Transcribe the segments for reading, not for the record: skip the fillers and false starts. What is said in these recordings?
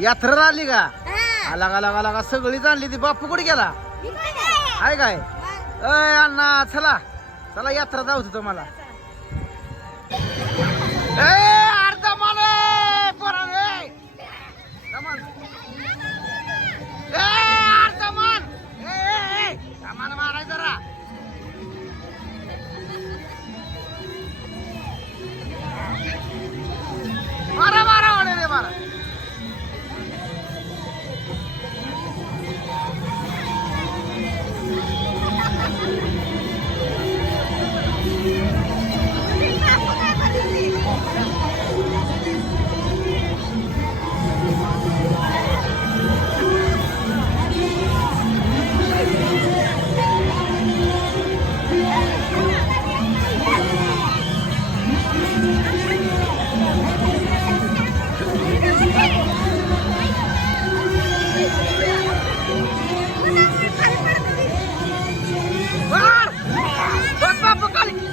यात्रा आली का? आला लागा सगळीच आणली ती. बापू कुठे गेला? आहे काय? अय अण्णा चला चला यात्रा जाऊ तुम्हाला. अर्धा माने पोरांनो, दमान अर्धा मान दमान माराय जरा. मारा मारा वाले रे मारा.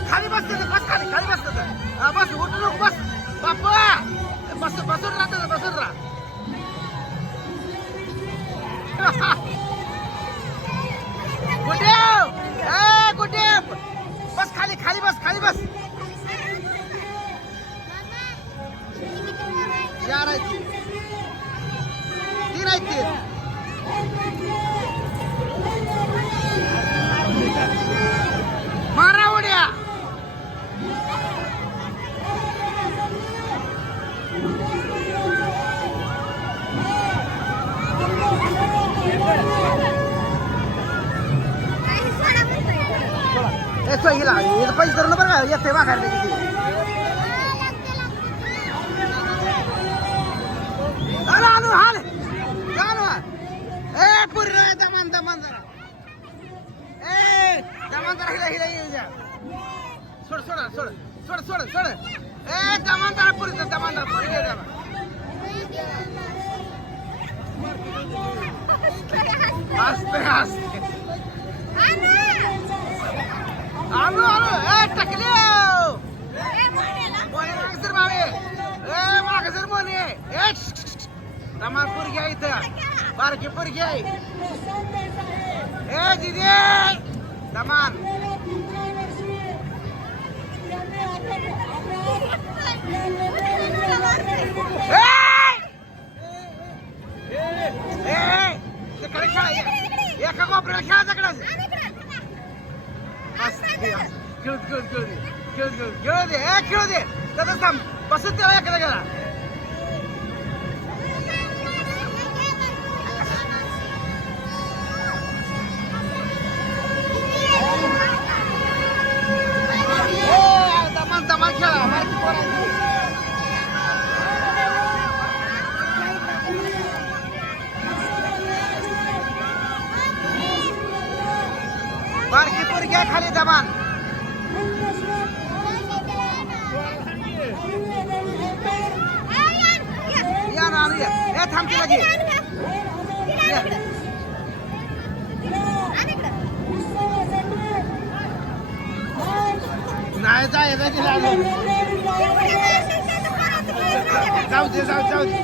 खाली बस खाली बस बस उठू नको बस बाप्पा बस बसून राहत बसून राहा. कुठे कुठे बस खाली खाली बस खाली बस. चार आहेत तीन आहेत तीन. मारा उड्या. हिला पैसे धरून बरं का येते माघारले किती. आणू हाल ए पुरी दमान दमान जरा दमान जरा हिला हिला सोड सोड सोड सोड सोड सोड दमान जरा पुरी दमान जरा पुरी घे जरा. हसते हसते आलो आलो टकले मोने मागसर मावे मागसर मोने दमान पुरी घ्या इथं बारकी पुरी घ्या. दीदी दमान तिकडे खेळा एका कोपऱ्याला खेळायचा कडे खेळत खेळत खेळू दे खेळत खेळत खेळू दे खेळू दे तसंच थांब बसत तेव्हा एखादा गेला. दमान दमान खेळा माहिती पोरांची. बारकी पोरगी आहे खाली दमान. या ना आणूया हे थांबते लगे नाही जायचं जाऊ दे जाऊ जाऊ दे.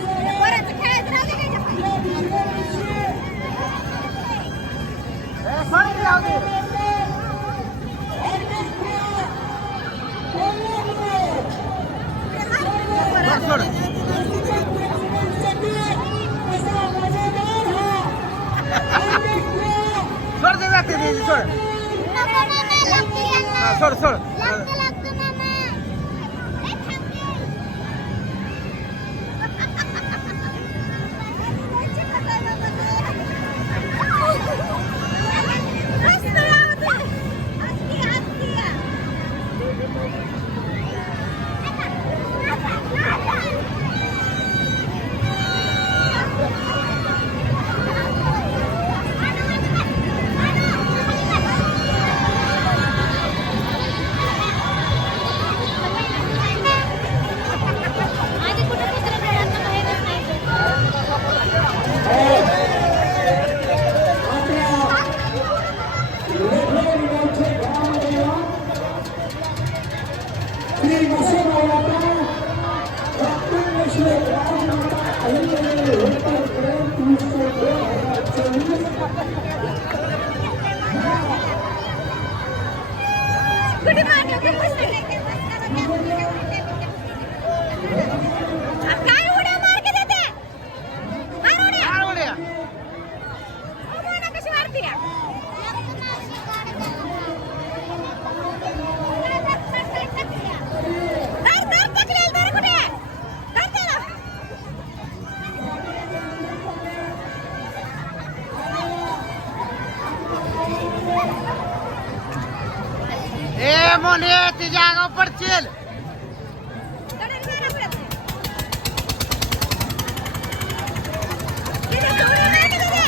सोड सोड दे जाते सोड सोड सोड. काय उड्या मारके देते मार उड्या मार उड्या. मोना कशी मारते धर धर पकडेल धर कुठे धर त्याला ए मोने तिच्या अंगावर पडशील. धर धर पुढे किती उड्या मारके देते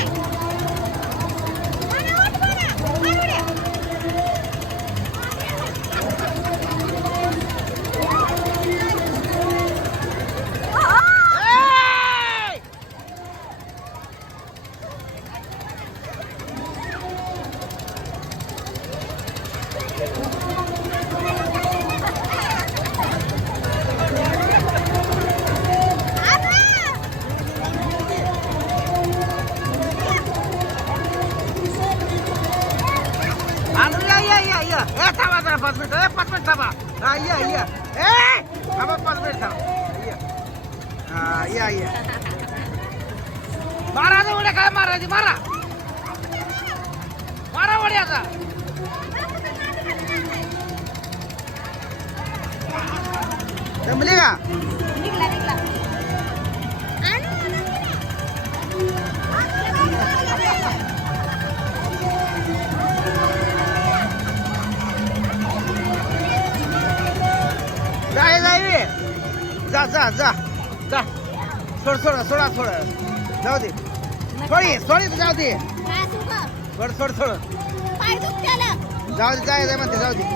मोना उठ मोना मार उड्या ए! आणू या. ए थांबा जरा 5 मिनिट. ए 5 मिनिट थांबा. हा या. ए थांबा 5 मिनिट थांबा. या. मारा आता उड्या काय मारायची मारा. मारा उड्या आता. जमली का? निघला जा. सोडा. जाऊ दे. सोडी जाऊ दे. काय तू का सोड. पाय दुखत्याला जाऊ दे जाय म्हणते जाऊ दे.